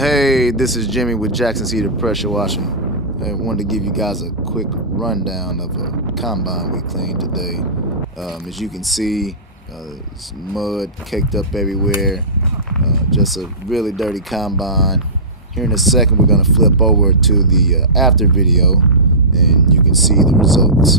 Hey, this is Jimmy with Jackson's Heated Pressure Washing. I wanted to give you guys a quick rundown of a combine we cleaned today. As you can see, there's mud caked up everywhere. Just a really dirty combine. Here in a second, we're going to flip over to the after video, and you can see the results.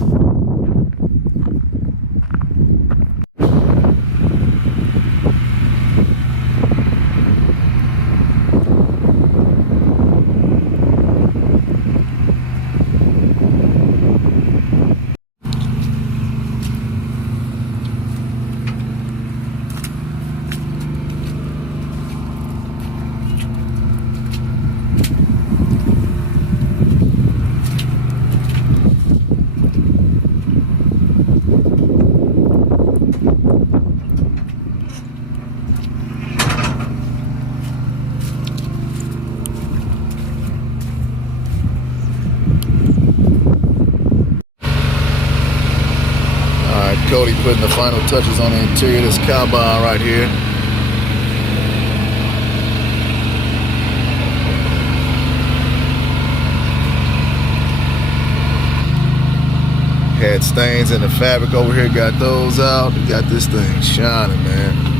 Cody putting the final touches on the interior of this combine right here. Had stains in the fabric over here, got those out. We got this thing shining, man.